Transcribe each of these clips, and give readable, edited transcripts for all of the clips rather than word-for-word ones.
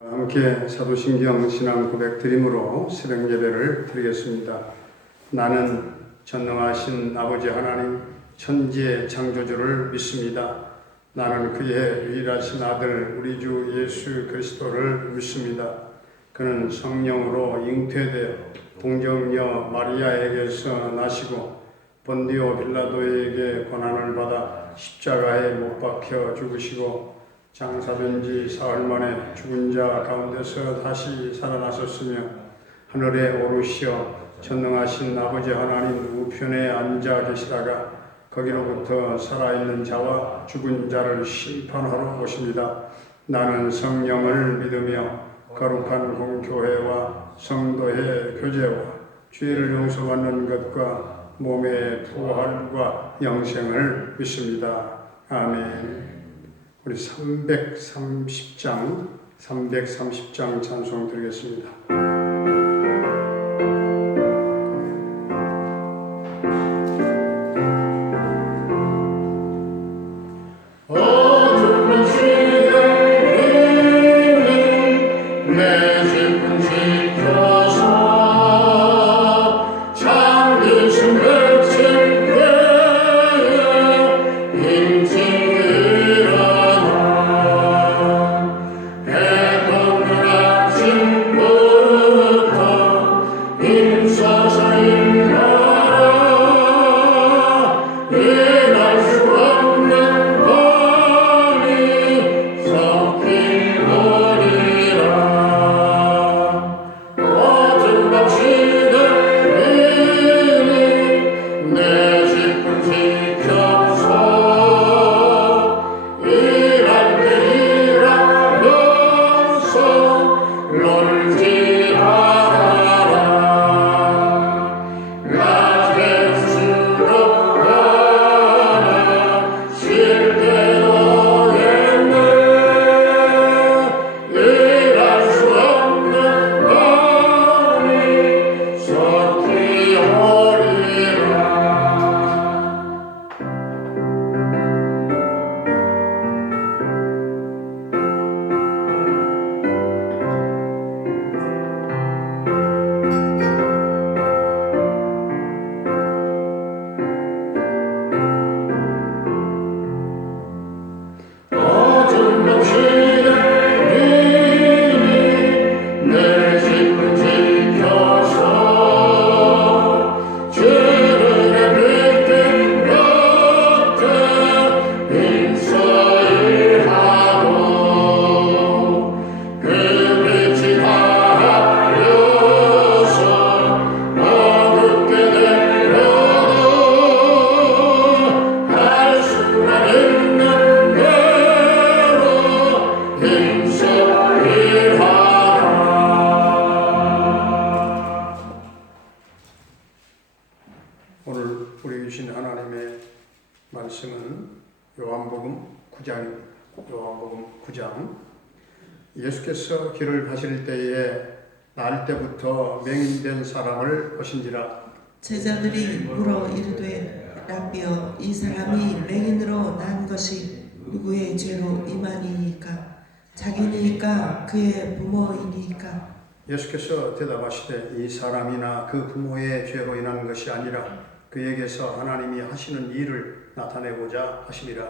함께 사도신경 신앙 고백 드림으로 새벽 예배를 드리겠습니다. 나는 전능하신 아버지 하나님 천지의 창조주를 믿습니다. 나는 그의 유일하신 아들 우리 주 예수 그리스도를 믿습니다. 그는 성령으로 잉태되어 동정녀 마리아에게서 나시고 본디오 빌라도에게 고난을 받아 십자가에 못 박혀 죽으시고 장사된 지 사흘 만에 죽은 자 가운데서 다시 살아나셨으며 하늘에 오르시어 전능하신 아버지 하나님 우편에 앉아 계시다가 거기로부터 살아있는 자와 죽은 자를 심판하러 오십니다. 나는 성령을 믿으며 거룩한 공교회와 성도의 교제와 죄를 용서받는 것과 몸의 부활과 영생을 믿습니다. 아멘. 우리 330장 찬송 드리겠습니다. 오늘 우리 주신 하나님의 말씀은 요한복음 9장입니다. 요한복음 9장. 예수께서 길을 가실 때에 날 때부터 맹인된 사람을 보신지라. 제자들이 물어 이르되 라비여 이 사람이 맹인으로 난 것이 누구의 죄로 이만이니까 자기니까 그의 부모이니까. 예수께서 대답하시되 이 사람이나 그 부모의 죄로 인한 것이 아니라 그에게서 하나님이 하시는 일을 나타내고자 하심이라.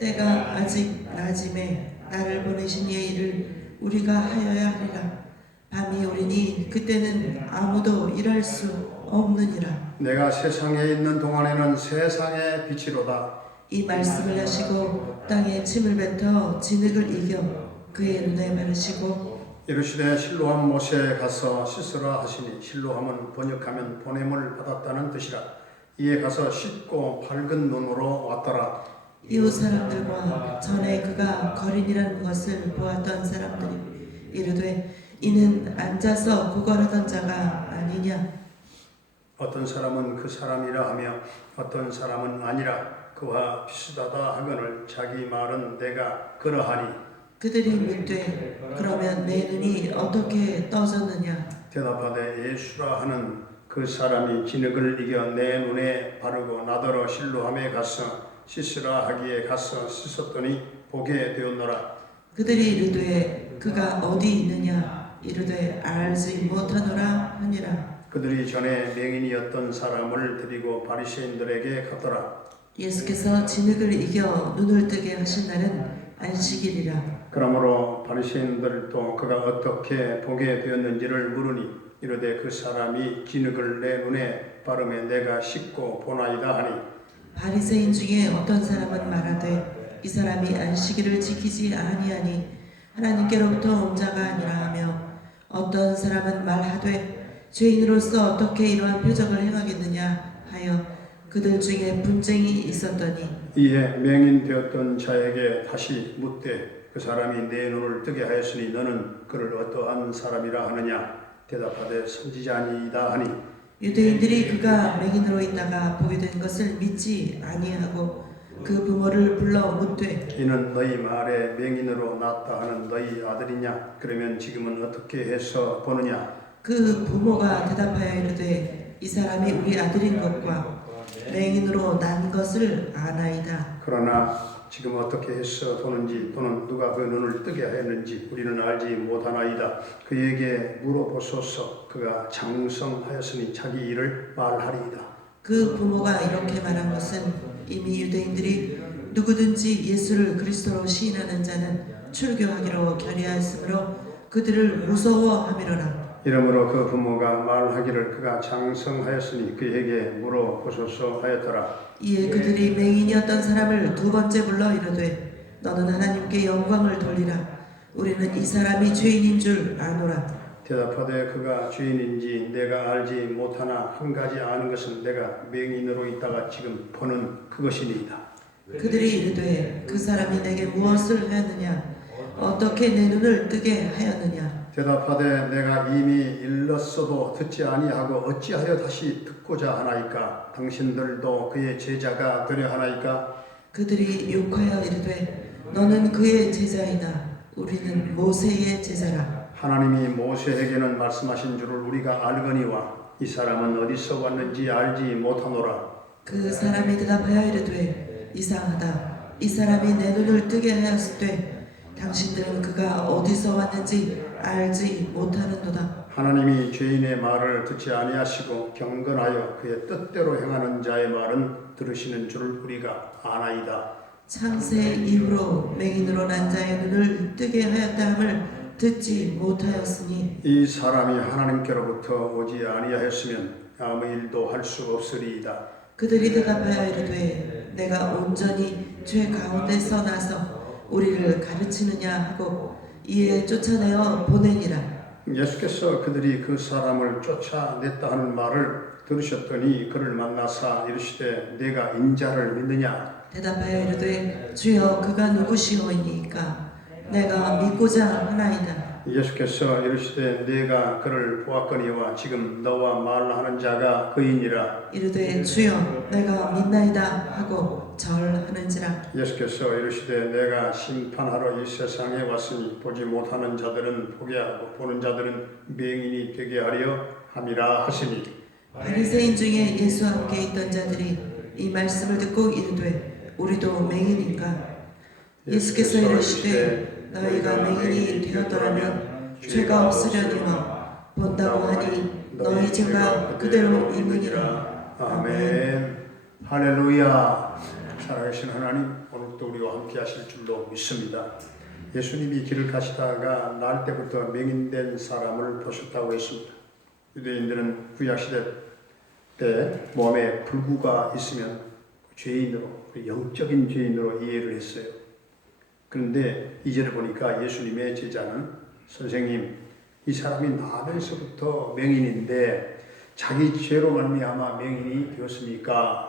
때가 아직 낮임에 나를 보내신 이의 일을 우리가 하여야 하리라. 밤이 오리니 그때는 아무도 일할 수 없느니라. 내가 세상에 있는 동안에는 세상의 빛이로다. 이 말씀을 하시고 땅에 침을 뱉어 진흙을 이겨 그의 눈에 바르시고 이르시되 실로암 못에 가서 씻으라 하시니 실로암은 번역하면 보냄을 받았다는 뜻이라. 이에 가서 씻고 밝은 눈으로 왔더라. 이웃 사람들과 전에 그가 거린이라는 것을 보았던 사람들이 이르되 이는 앉아서 구걸하던 자가 아니냐. 어떤 사람은 그 사람이라 하며 어떤 사람은 아니라 그와 비슷하다 하거늘 자기 말은 내가 그러하니. 그들이 묻되 그러면 내 눈이 어떻게 떠졌느냐. 대답하되 예수라 하는 그 사람이 진흙을 이겨 내 눈에 바르고 나더러 실로암에 가서 씻으라 하기에 가서 씻었더니 보게 되었노라. 그들이 이르되 그가 어디 있느냐 이르되 알지 못하노라 하니라. 그들이 전에 맹인이었던 사람을 데리고 바리새인들에게 갔더라. 예수께서 진흙을 이겨 눈을 뜨게 하신 날은 안식일이라. 그러므로 바리새인들도 그가 어떻게 보게 되었는지를 물으니 이르되 그 사람이 진흙을 내 눈에 바르매 내가 씻고 보나이다 하니 바리새인 중에 어떤 사람은 말하되 이 사람이 안식일을 지키지 아니하니 하나님께로부터 온 자가 아니라 하며 어떤 사람은 말하되 죄인으로서 어떻게 이러한 표적을 행하겠느냐 하여 그들 중에 분쟁이 있었더니 이에 맹인 되었던 자에게 다시 묻되 그 사람이 내 눈을 뜨게 하였으니 너는 그를 어떠한 사람이라 하느냐 대답하되 선지자니이다 하니 유대인들이 그가 맹인으로 있다가 보게 된 것을 믿지 아니하고 그 부모를 불러 묻되 이는 너희 말에 맹인으로 낳았다 하는 너희 아들이냐 그러면 지금은 어떻게 해서 보느냐 그 부모가 대답하여 이르되 이 사람이 우리 아들인 것과 맹인으로 난 것을 아나이다. 그러나 지금 어떻게 해서 보는지 또는 누가 그 눈을 뜨게 하였는지 우리는 알지 못하나이다. 그에게 물어보소서. 그가 장성하였으니 자기 일을 말하리이다. 그 부모가 이렇게 말한 것은 이미 유대인들이 누구든지 예수를 그리스도로 시인하는 자는 출교하기로 결의하였으므로 그들을 무서워함이로라. 이러므로 그 부모가 말하기를 그가 장성하였으니 그에게 물어보소서 하였더라. 이에 그들이 맹인이었던 사람을 두 번째 불러 이르되 너는 하나님께 영광을 돌리라. 우리는 이 사람이 죄인인 줄 아노라. 대답하되 그가 죄인인지 내가 알지 못하나 한 가지 아는 것은 내가 맹인으로 있다가 지금 보는 그것이니이다. 그들이 이르되 그 사람이 내게 무엇을 하였느냐 어떻게 내 눈을 뜨게 하였느냐. 대답하되 내가 이미 일렀어도 듣지 아니하고 어찌하여 다시 듣고자 하나이까? 당신들도 그의 제자가 되려 하나이까? 그들이 욕하여 이르되 너는 그의 제자이나 우리는 모세의 제자라. 하나님이 모세에게는 말씀하신 줄을 우리가 알거니와 이 사람은 어디서 왔는지 알지 못하노라. 그 사람이 대답하여 이르되 이상하다. 이 사람이 내 눈을 뜨게 하였으되 당신들은 그가 어디서 왔는지 알지 못하는도다. 하나님이 죄인의 말을 듣지 아니하시고 경건하여 그의 뜻대로 행하는 자의 말은 들으시는 줄을 우리가 아나이다. 창세 이후로 맹인으로 난 자의 눈을 뜨게 하였다 함을 듣지 못하였으니 이 사람이 하나님께로부터 오지 아니하였으면 아무 일도 할 수 없으리이다. 그들이 대답하여 이르되 내가 온전히 죄 가운데서 나서 우리를 가르치느냐 하고 이에 쫓아내어 보내니라. 예수께서 그들이 그 사람을 쫓아냈다 하는 말을 들으셨더니 그를 만나사 이르시되 내가 인자를 믿느냐? 대답하여 이르되 주여 그가 누구시오이니까 내가 믿고자 하나이다. 예수께서 이르시되 내가 그를 보았거니와 지금 너와 말하는 자가 그이니라. 이르되 주여 내가 믿나이다 하고 절하는지라. 예수께서 이르시되 내가 심판하러 이 세상에 왔으니 보지 못하는 자들은 보게 하고 보는 자들은 맹인이 되게 하려 함이라 하시니 바리새인 중에 예수와 함께 있던 자들이 이 말씀을 듣고 이르되 우리도 맹인인가? 예수께서 이르시되 너희가 맹인이 되었더라면 죄가 없으려니와 본다고 하니 너희 죄가 그대로 있느니라. 아멘. 할렐루야. 살아계신 하나님, 오늘도 우리와 함께 하실 줄로 믿습니다. 예수님이 길을 가시다가 날 때부터 맹인된 사람을 보셨다고 했습니다. 유대인들은 구약시대 때 몸에 불구가 있으면 죄인으로, 영적인 죄인으로 이해를 했어요. 그런데 이제를 보니까 예수님의 제자는 선생님, 이 사람이 나면서부터 맹인인데 자기 죄로 말미암아 맹인이 되었습니까?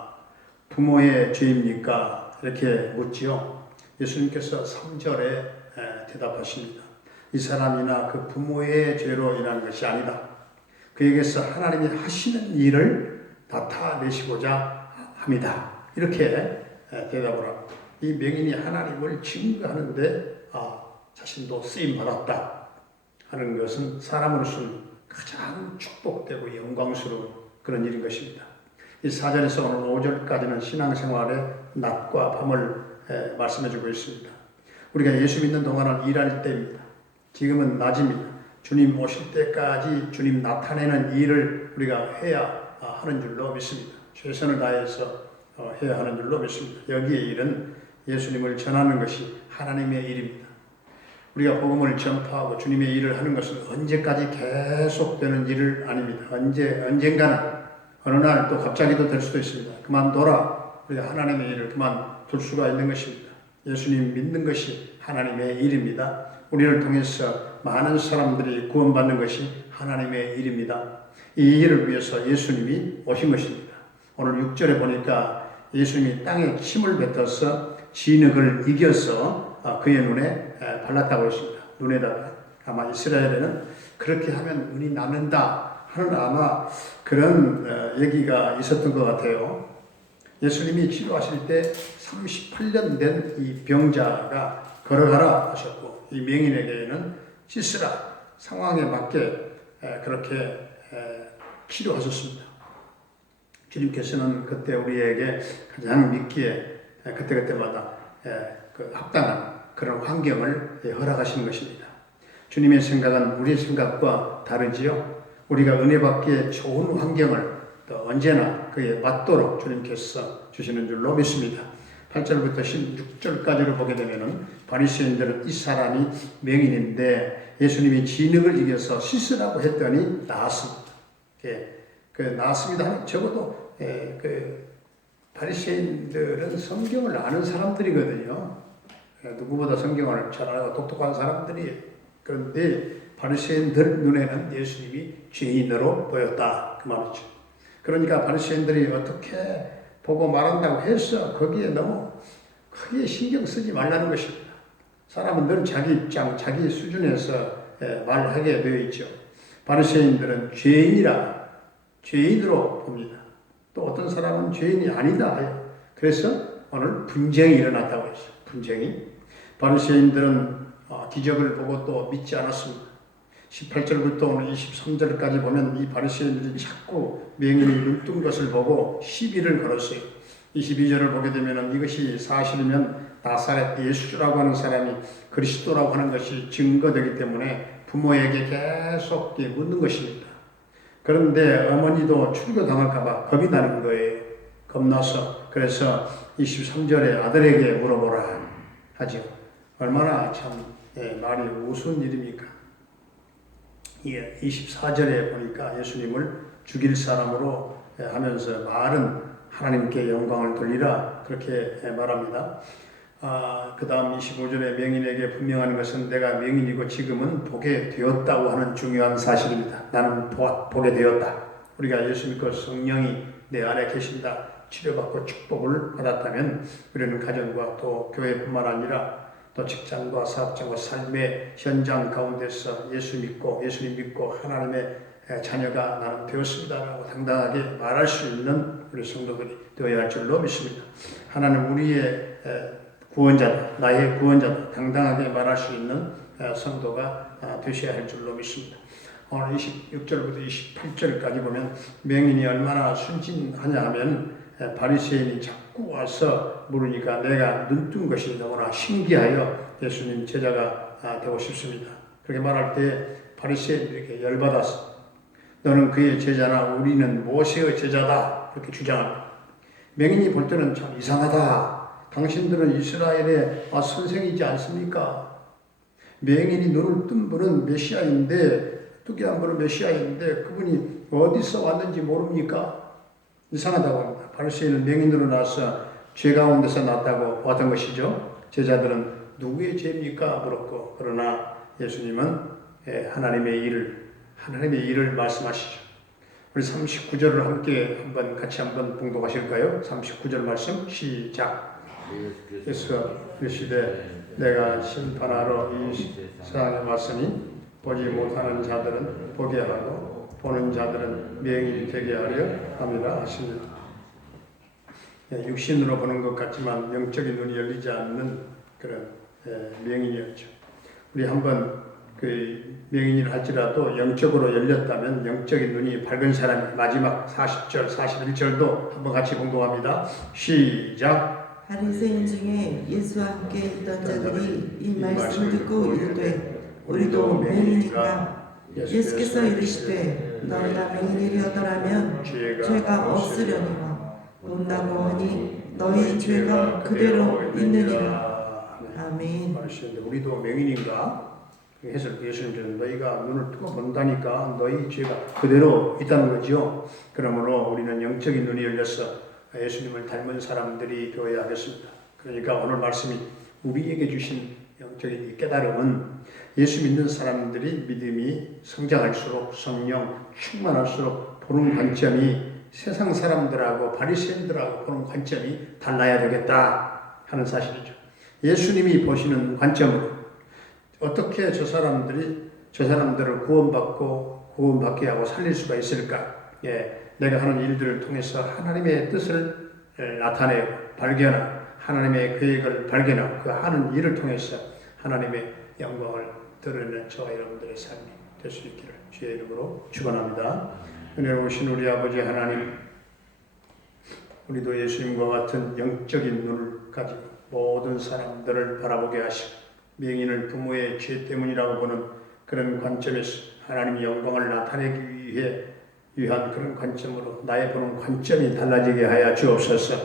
부모의 죄입니까? 이렇게 묻지요. 예수님께서 3절에 대답하십니다. 이 사람이나 그 부모의 죄로 인한 것이 아니다. 그에게서 하나님이 하시는 일을 나타내시고자 합니다. 이렇게 대답을 합니다. 이 맹인이 하나님을 증거하는데 자신도 쓰임받았다 하는 것은 사람으로서는 가장 축복되고 영광스러운 그런 일인 것입니다. 이 4절에서 오늘 5절까지는 신앙생활의 낮과 밤을 말씀해주고 있습니다. 우리가 예수 믿는 동안은 일할 때입니다. 지금은 낮입니다. 주님 오실 때까지 주님 나타내는 일을 우리가 해야 하는 줄로 믿습니다. 최선을 다해서 해야 하는 줄로 믿습니다. 여기에 일은 예수님을 전하는 것이 하나님의 일입니다. 우리가 복음을 전파하고 주님의 일을 하는 것은 언제까지 계속되는 일을 아닙니다. 언젠가는 어느 날 또 갑자기도 될 수도 있습니다. 그만둬라. 우리가 하나님의 일을 그만둘 수가 있는 것입니다. 예수님 믿는 것이 하나님의 일입니다. 우리를 통해서 많은 사람들이 구원받는 것이 하나님의 일입니다. 이 일을 위해서 예수님이 오신 것입니다. 오늘 6절에 보니까 예수님이 땅에 침을 뱉어서 진흙을 이겨서 그의 눈에 발랐다고 했습니다. 눈에다가. 아마 이스라엘에는 그렇게 하면 눈이 낫는다 하는 아마 그런 얘기가 있었던 것 같아요. 예수님이 치료하실 때 38년 된 이 병자가 걸어가라 하셨고, 이 맹인에게는 씻으라 상황에 맞게 그렇게 치료하셨습니다. 주님께서는 그때 우리에게 가장 믿기에 그때그때마다 합당한 그런 환경을 허락하신 것입니다. 주님의 생각은 우리의 생각과 다르지요. 우리가 은혜 받기에 좋은 환경을 또 언제나 그에 맞도록 주님께서 주시는 줄로 믿습니다. 8절부터 16절까지로 보게 되면은 바리새인들은 이 사람이 맹인인데 예수님이 진흙을 이겨서 씻으라고 했더니 나았습니다. 나았습니다. 적어도 바리새인들은 성경을 아는 사람들이거든요. 누구보다 성경을 잘 알고 똑똑한 사람들이에요. 그런데 바리새인들 눈에는 예수님이 죄인으로 보였다 그 말이죠. 그러니까 바리새인들이 어떻게 보고 말한다고 해서 거기에 너무 크게 신경 쓰지 말라는 것입니다. 사람은 늘 자기 입장, 자기 수준에서 말하게 되어 있죠. 바리새인들은 죄인으로 봅니다. 또 어떤 사람은 죄인이 아니다 해요. 그래서 오늘 분쟁이 일어났다고 했어요. 분쟁이. 바리새인들은 기적을 보고 또 믿지 않았습니다. 18절부터 오늘 23절까지 보면 이 바리새인들이 자꾸 맹인이 눈뜬 것을 보고 시비를 걸었어요. 22절을 보게 되면 이것이 사실이면 나사렛 예수라고 하는 사람이 그리스도라고 하는 것이 증거되기 때문에 부모에게 계속 묻는 것입니다. 그런데 어머니도 출교당할까 봐 겁이 나는 거예요. 겁나서. 그래서 23절에 아들에게 물어보라 하죠. 얼마나 참 말이 우스운 일입니까? 24절에 보니까 예수님을 죽일 사람으로 하면서 말은 하나님께 영광을 돌리라 그렇게 말합니다. 그 다음 25절에 맹인에게 분명한 것은 내가 맹인이고 지금은 보게 되었다고 하는 중요한 사실입니다. 나는 보게 되었다. 우리가 예수 믿고 성령이 내 안에 계신다. 치료받고 축복을 받았다면 우리는 가정과 또 교회뿐만 아니라 또 직장과 사업장과 삶의 현장 가운데서 예수님 믿고 하나님의 자녀가 나는 되었습니다라고 당당하게 말할 수 있는 우리 성도들이 되어야 할 줄로 믿습니다. 하나는 우리의 구원자다, 나의 구원자다 당당하게 말할 수 있는 성도가 되셔야 할 줄로 믿습니다. 오늘 26절부터 28절까지 보면 맹인이 얼마나 순진하냐 하면 바리새인이 자꾸 와서 물으니까 내가 눈뜬 것이 너무나 신기하여 예수님 제자가 되고 싶습니다. 그렇게 말할 때 바리새인들에게 열받아서 너는 그의 제자나 우리는 모세의 제자다 그렇게 주장합니다. 맹인이 볼 때는 참 이상하다. 당신들은 이스라엘의 선생이지 않습니까? 맹인이 눈을 뜬 분은 메시아인데 뚜기한 분은 메시아인데 그분이 어디서 왔는지 모릅니까? 이상하다고 합니다. 바리새인은 맹인으로 나와서 죄 가운데서 났다고 왔던 것이죠. 제자들은 누구의 죄입니까? 물었고 그러나 예수님은 하나님의 일을 말씀하시죠. 우리 39절을 같이 한번 봉독하실까요? 39절 말씀 시작. 예수가 이르시되 내가 심판하러 이 세상에 왔으니 보지 못하는 자들은 보게 하고 보는 자들은 맹인이 되게 하려 함이라 하십니다. 육신으로 보는 것 같지만 영적인 눈이 열리지 않는 그런 맹인이었죠. 우리 한번 그 맹인이라 할지라도 영적으로 열렸다면 영적인 눈이 밝은 사람이 마지막 40절, 41절도 한번 같이 봉독합니다. 시작. 바리새인 중에 예수와 함께 있던 자들이 이 말씀을 듣고 이르되 우리도 맹인이니까. 예수께서 이르시되 너희가 맹인이려더라면 죄가 없으려니와 못나고 하니 너희 죄가 그대로 있느니라. 아멘. 말하시는데 우리도 맹인인가? 해설 예수님께서 너희가 눈을 뜨고 본다니까 너희 죄가 그대로 있다는 거죠. 그러므로 우리는 영적인 눈이 열려서 예수님을 닮은 사람들이 되어야 하겠습니다. 그러니까 오늘 말씀이 우리에게 주신 영적인 이 깨달음은 예수 믿는 사람들이 믿음이 성장할수록 성령 충만할수록 보는 관점이 세상 사람들하고 바리새인들하고 보는 관점이 달라야 되겠다 하는 사실이죠. 예수님이 보시는 관점으로 어떻게 저 사람들을 구원받게 하고 살릴 수가 있을까? 내가 하는 일들을 통해서 하나님의 뜻을 나타내고 발견하고 하나님의 계획을 발견하고 그 하는 일을 통해서 하나님의 영광을 드러내는 저와 여러분들의 삶이 될 수 있기를 주의 이름으로 축원합니다. 은혜로우신 우리 아버지 하나님, 우리도 예수님과 같은 영적인 눈을 가지고 모든 사람들을 바라보게 하시고 맹인을 부모의 죄 때문이라고 보는 그런 관점에서 하나님의 영광을 나타내기 위한 그런 관점으로 나의 보는 관점이 달라지게 하여 주옵소서.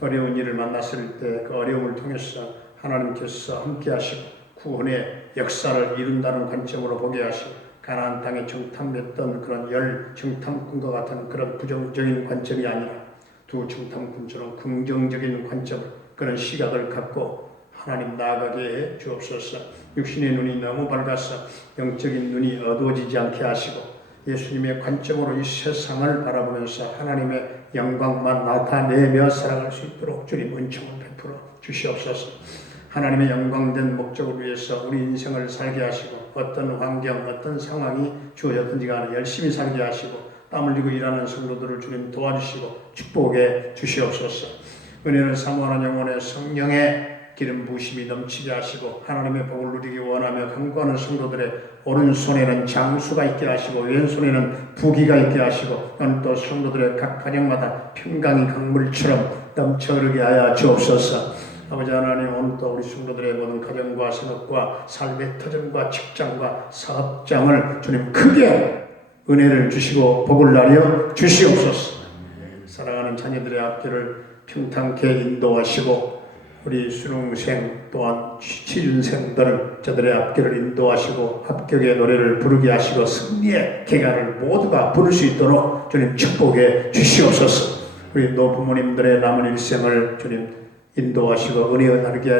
어려운 일을 만났을 때 그 어려움을 통해서 하나님께서 함께 하시고 구원의 역사를 이룬다는 관점으로 보게 하시고 가나안 땅에 정탐했던 그런 정탐꾼과 같은 그런 부정적인 관점이 아니라 두 정탐꾼처럼 긍정적인 관점, 그런 시각을 갖고 하나님 나아가게 해 주옵소서. 육신의 눈이 너무 밝아서 영적인 눈이 어두워지지 않게 하시고 예수님의 관점으로 이 세상을 바라보면서 하나님의 영광만 나타내며 살아갈 수 있도록 주님 은총을 베풀어 주시옵소서. 하나님의 영광된 목적을 위해서 우리 인생을 살게 하시고 어떤 환경, 어떤 상황이 주어졌든지 간에 열심히 살게 하시고 땀 흘리고 일하는 성도들을 주님 도와주시고 축복해 주시옵소서. 은혜를 사모하는 영혼의 성령의 기름 부으심이 넘치게 하시고 하나님의 복을 누리기 원하며 간구하는 성도들의 오른손에는 장수가 있게 하시고 왼손에는 부귀가 있게 하시고 또 성도들의 각 가정마다 평강이 강물처럼 넘쳐 흐르게 하여 주옵소서. 아버지 하나님, 오늘 또 우리 성도들의 모든 가정과 생업과 삶의 터전과 직장과 사업장을 주님 크게 은혜를 주시고 복을 나려 주시옵소서. 사랑하는 자녀들의 앞길을 평탄케 인도하시고 우리 수능생 또한 취준생들을 저들의 앞길을 인도하시고 합격의 노래를 부르게 하시고 승리의 개가를 모두가 부를 수 있도록 주님 축복해 주시옵소서. 우리 노부모님들의 남은 일생을 주님 인도하시고 은혜의 날개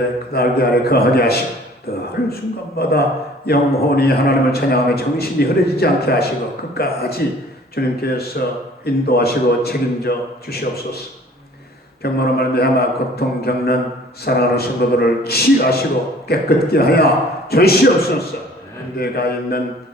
아래 거하게 하시고 늘 순간마다 영혼이 하나님을 찬양하며 정신이 흐려지지 않게 하시고 끝까지 주님께서 인도하시고 책임져 주시옵소서. 병마로 말미암아 고통 겪는 사랑하는 성도들을 치유하시고 깨끗게 하여 주시옵소서. 내가 있는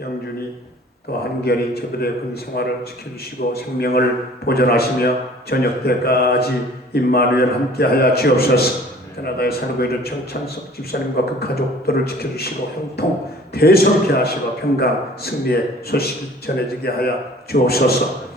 영준이 또 한결이 저들의 군 생활을 지켜주시고 생명을 보존하시며 저녁 때까지 임마누엘 함께하여 주옵소서. 캐나다에 살고 있는 정찬석 집사님과 그 가족들을 지켜주시고 형통 대성케 하시고 평강 승리의 소식이 전해지게 하여 주옵소서.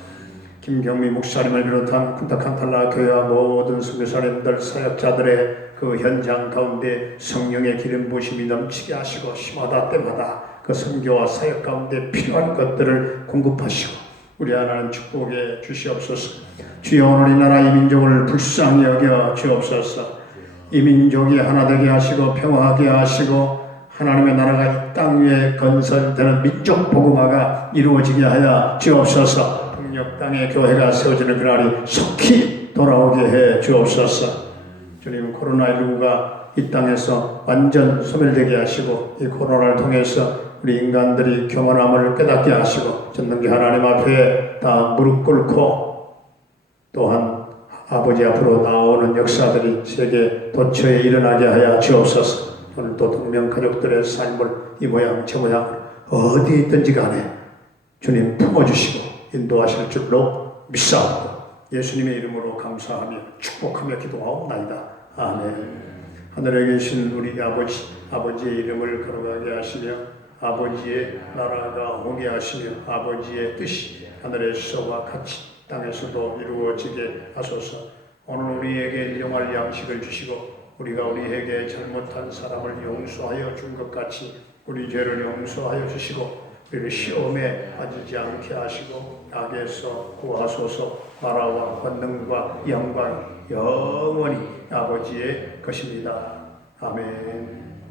김경미 목사님을 비롯한 쿤타칸탈라 교회와 모든 선교사님들 사역자들의 그 현장 가운데 성령의 기름 부으심이 넘치게 하시고 시마다 때마다 그 선교와 사역 가운데 필요한 것들을 공급하시고 우리 하나님 축복해 주시옵소서. 주여 오늘 이 나라 이 민족을 불쌍히 여겨 주옵소서. 이 민족이 하나 되게 하시고 평화하게 하시고 하나님의 나라가 이 땅 위에 건설되는 민족 복음화가 이루어지게 하여 주옵소서. 북녘 땅에 교회가 세워지는 그날이 속히 돌아오게 해 주옵소서. 주님, 코로나19가 이 땅에서 완전 소멸되게 하시고 이 코로나를 통해서 우리 인간들이 교만함을 깨닫게 하시고 전능기 하나님 앞에 다 무릎 꿇고 또한 아버지 앞으로 나오는 역사들이 세계 도처에 일어나게 하여 주옵소서. 오늘 또 동명가족들의 삶을 이 모양 저 모양 어디에 있든지 간에 주님 품어주시고 인도하실 줄로 믿사옵고 예수님의 이름으로 감사하며 축복하며 기도하옵나이다. 아멘. 하늘에 계신 우리 아버지의 이름을 거룩하게 하시며 아버지의 나라가 오게 하시며 아버지의 뜻이 하늘에서와 같이 땅에서도 이루어지게 하소서. 오늘 우리에게 일용할 양식을 주시고 우리가 우리에게 잘못한 사람을 용서하여 준 것 같이 우리 죄를 용서하여 주시고 우리를 시험에 빠지지 않게 하시고 악에서 구하소서. 나라와 권능과 영광 영원히 아버지의 것입니다. 아멘.